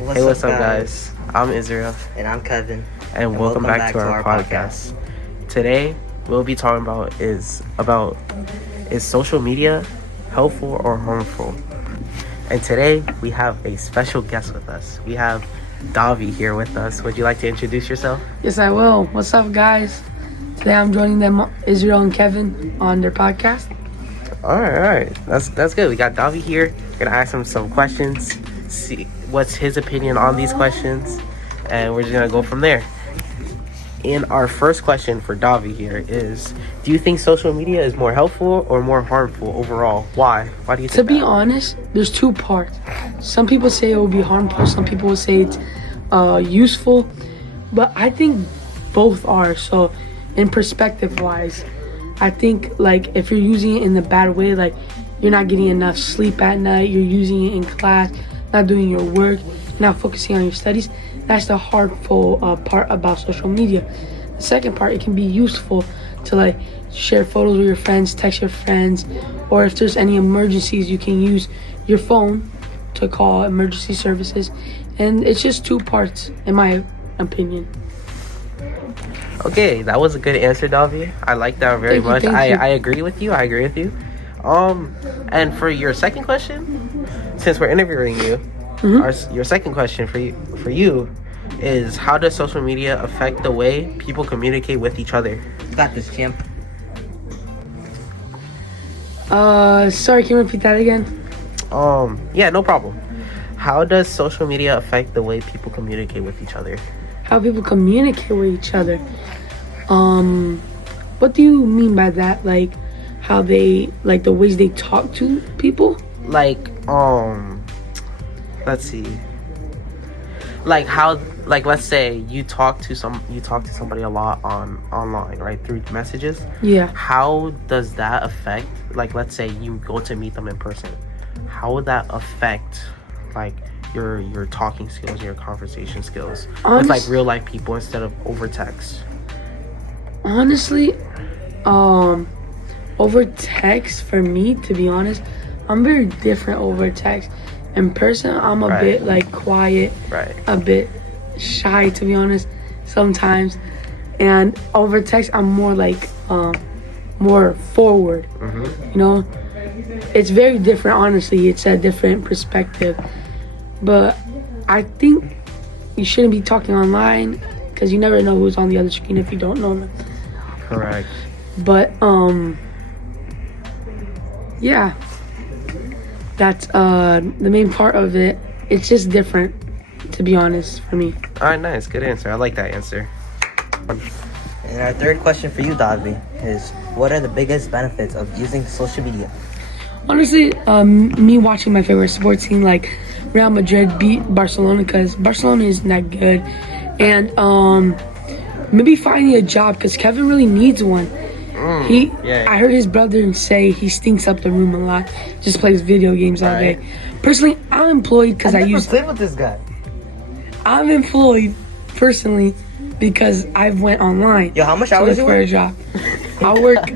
What's up, guys? I'm Israel. And I'm Kevin. And welcome back to our podcast. Today, we'll be talking about is social media helpful or harmful? And today, we have a special guest with us. We have Davi here with us. Would you like to introduce yourself? Yes, I will. What's up, guys? Today, I'm joining them, Israel and Kevin, on their podcast. All right. That's good. We got Davi here. We're going to ask him some questions, see what's his opinion on these questions, and we're just going to go from there. And our first question for Davi here is, do you think social media is more helpful or more harmful overall? Why? Why do you think To be honest, there's two parts. Some people say it will be harmful. Some people will say it's useful. But I think both are. So in perspective-wise, I think, like, if you're using it in the bad way, like, you're not getting enough sleep at night, you're using it in class, not doing your work, not focusing on your studies, that's the harmful part about social media. The second part, it can be useful to, like, share photos with your friends, text your friends, or if there's any emergencies, you can use your phone to call emergency services. And it's just two parts, in my opinion. Okay, that was a good answer, Davi. I like that very much. I agree with you. And for your second question, since we're interviewing you, your second question for you is, how does social media affect the way people communicate with each other? You got this, champ. Sorry, can you repeat that again? Yeah, no problem. How does social media affect the way people communicate with each other? How people communicate with each other. What do you mean by that? Like, how they, like, the ways they talk to people? Like, let's see. Like how, like, let's say you talk to somebody a lot online, right, through messages. Yeah. How does that affect, like, let's say you go to meet them in person? How would that affect, like, your talking skills, your conversation skills with, like, real life people instead of over text? Honestly, over text, for me, to be honest, I'm very different over text. In person, I'm a bit, like, quiet, a bit shy, to be honest, sometimes. And over text, I'm more, like, more forward, you know? It's very different, honestly. It's a different perspective. But I think you shouldn't be talking online because you never know who's on the other screen if you don't know them. Correct. But, yeah. That's the main part of it. It's just different, to be honest, for me. All right, nice. Good answer. I like that answer. And our third question for you, Davi, is what are the biggest benefits of using social media? Honestly, me watching my favorite sports team, like Real Madrid, beat Barcelona because Barcelona isn't that good. And maybe finding a job because Kevin really needs one. I heard his brother say he stinks up the room a lot, just plays video games all day. Personally, I'm employed because I played with this guy. I'm employed personally because I went online. Yo, how much hours you for work? A job. I work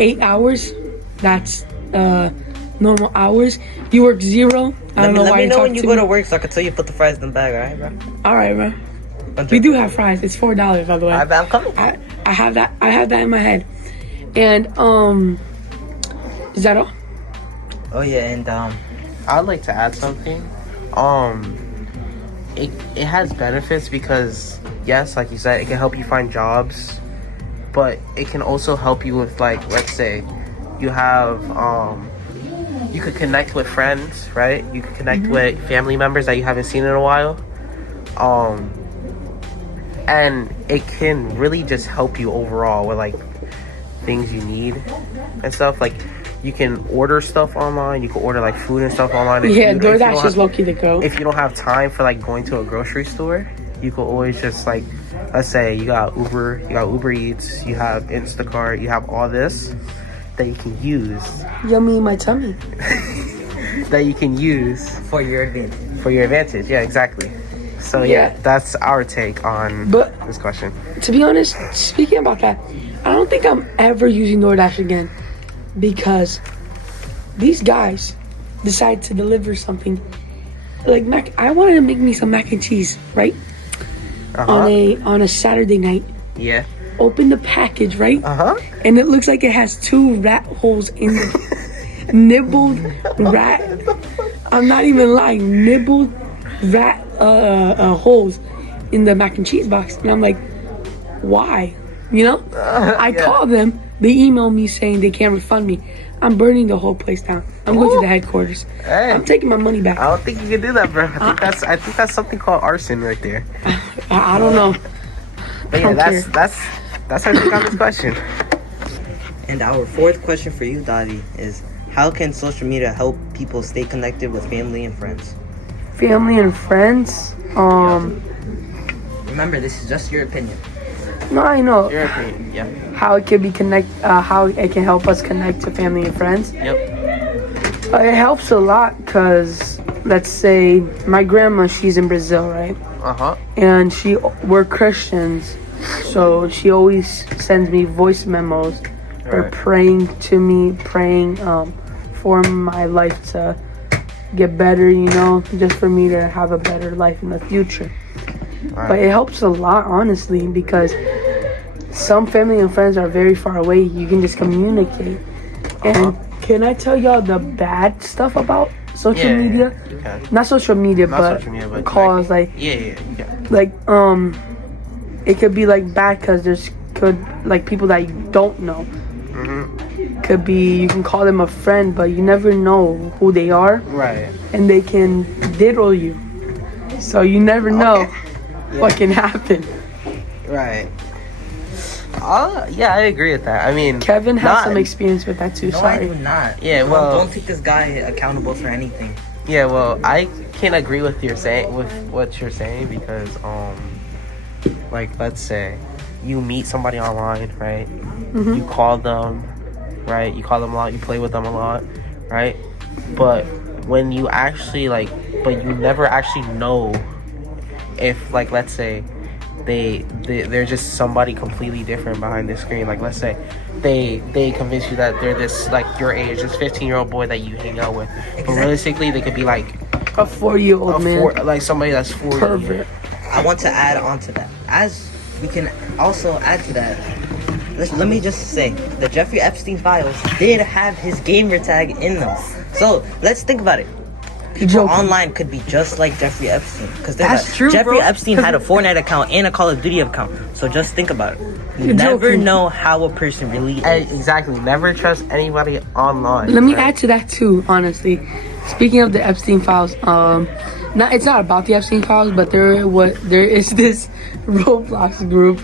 8 hours. That's normal hours. You work 0. I don't know why Let me know when you you go to work so I can tell you put the fries in the bag, alright, bro? Alright, bro. We do have fries. It's $4, by the way. Alright, I'm coming. I have that in my head. And is that all? Oh yeah, and I'd like to add something. It has benefits because, yes, like you said, it can help you find jobs, but it can also help you with, like, let's say you have you could connect with friends, right? You could connect with family members that you haven't seen in a while. And it can really just help you overall with, like, things you need and stuff. Like, you can order stuff online. You can order, like, food and stuff online. DoorDash is low-key to go. If you don't have time for, like, going to a grocery store, you could always just, like, let's say you got Uber Eats, you have Instacart, you have all this that you can use. Yummy in my tummy. That you can use for your advantage. Yeah, exactly. So yeah, that's our take on this question. To be honest, speaking about that, I don't think I'm ever using DoorDash again because these guys decide to deliver something like I wanted to make me some mac and cheese, right? On a Saturday night. Yeah. Open the package, right? And it looks like it has 2 rat holes in it. Nibbled rat. I'm not even lying. Nibbled rat holes in the mac and cheese box. And I'm like, why? You know? I called them. They emailed me saying they can't refund me. I'm burning the whole place down. I'm going to the headquarters. Hey. I'm taking my money back. I don't think you can do that, bro. I think that's something called arson right there. I don't know. But yeah, that's our take on this question. And our 4th question for you, Davi, is how can social media help people stay connected with family and friends? Family and friends. Remember, this is just your opinion. No, I know. Your opinion, yeah. How it can be how it can help us connect to family and friends. Yep. It helps a lot because, let's say, my grandma, she's in Brazil, right? And we're Christians, so she always sends me voice memos or praying to me, praying for my life to get better, you know, just for me to have a better life in the future. But it helps a lot, honestly, because some family and friends are very far away. You can just communicate. And can I tell y'all the bad stuff about social media? Okay. Not social media, but calls like like it could be like bad because like people that you don't know. Could be you can call them a friend, but you never know who they are. Right. And they can diddle you, so you never know what can happen. Right. Yeah, I agree with that. I mean, Kevin has some experience with that too. No, Sorry. I do not. Yeah, well, don't take this guy accountable for anything. Yeah, well, I can agree with what you're saying because like let's say you meet somebody online, right? You call them, right? You call them a lot, you play with them a lot, right? But when you actually but you never actually know if, like, let's say they're just somebody completely different behind the screen. Like, let's say they convince you that they're this, like, your age, this 15-year-old boy that you hang out with. Exactly. But realistically, they could be like a 40-year-old man, like somebody that's 40. Pervert. I want to add on to that. As we can also add to that, let me just say the Jeffrey Epstein files did have his gamer tag in them. So let's think about it. People online could be just like Jeffrey Epstein. Because that's true, Jeffrey bro. Epstein had a Fortnite account and a Call of Duty account. So just think about it. You never know how a person really is. Exactly. Never trust anybody online. Let me add to that too, honestly. Speaking of the Epstein files, it's not about the Epstein files, but there is this Roblox group.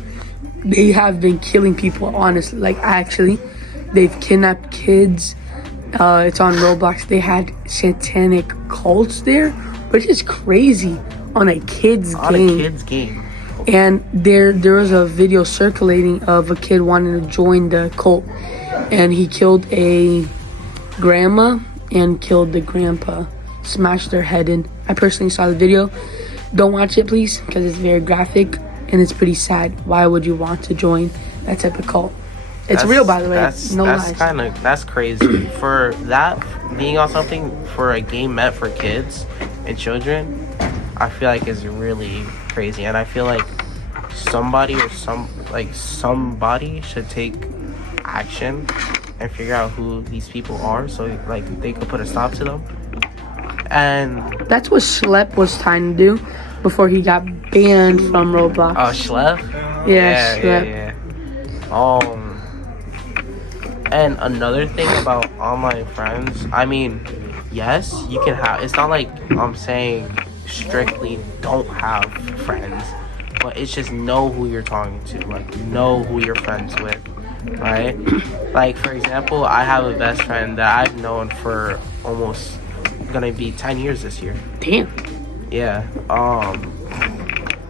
They have been killing people, honestly. Like, actually, they've kidnapped kids. It's on Roblox. They had satanic cults there, which is crazy on a kid's game. And there was a video circulating of a kid wanting to join the cult, and he killed a grandma and killed the grandpa, smashed their head in. I personally saw the video. Don't watch it, please, because it's very graphic and it's pretty sad. Why would you want to join that type of cult? It's real, by the way. That's crazy. For that being on something, for a game meant for kids and children, I feel like is really crazy. And I feel like somebody should take action and figure out who these people are, so like they could put a stop to them. And that's what Schlep was trying to do before he got banned from Roblox. Oh, Schlep? Yeah, Schlep. Yeah. And another thing about online friends, I mean, yes, you can have, it's not like I'm saying strictly don't have friends, but it's just know who you're talking to, like know who you're friends with, right? Like, for example, I have a best friend that I've known for almost gonna be 10 years this year. Damn. Yeah.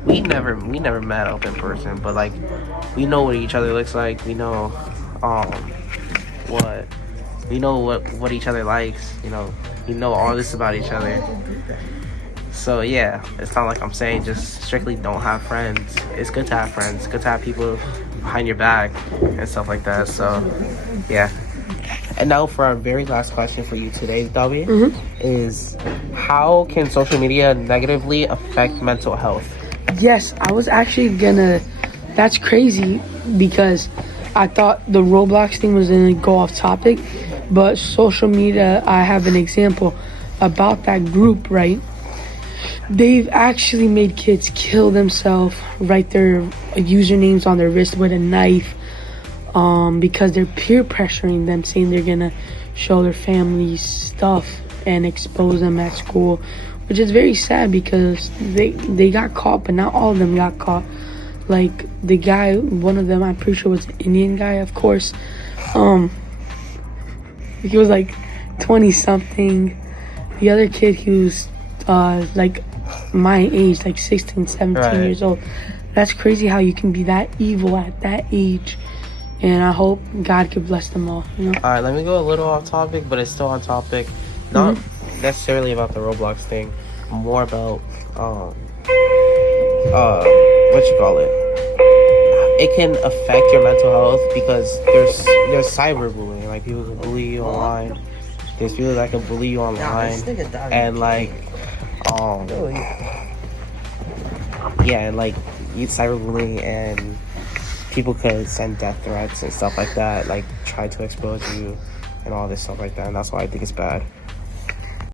We never met up in person, but like we know what each other looks like. We know what each other likes, you know. We know all this about each other. So yeah, it's not like I'm saying just strictly don't have friends. It's good to have friends. It's good to have people behind your back and stuff like that. So yeah. And now for our very last question for you today, Davi, is how can social media negatively affect mental health? Yes, I was actually gonna. That's crazy because I thought the Roblox thing was gonna go off topic, but social media. I have an example about that group. Right, they've actually made kids kill themselves, write their usernames on their wrist with a knife, because they're peer pressuring them, saying they're gonna show their family's stuff and expose them at school, which is very sad because they got caught, but not all of them got caught. Like the guy, one of them, I'm pretty sure was an Indian guy, of course. He was like 20 something. The other kid, he was like my age, like 16, 17 years old. That's crazy how you can be that evil at that age. And I hope God could bless them all. You know? All right, let me go a little off topic, but it's still on topic. Not necessarily about the Roblox thing, more about what you call it. It can affect your mental health because there's cyberbullying. Like people can bully you online. There's people that can bully you online, and like yeah, and like you cyberbullying and people could send death threats and stuff like that, like try to expose you and all this stuff like that, and that's why I think it's bad.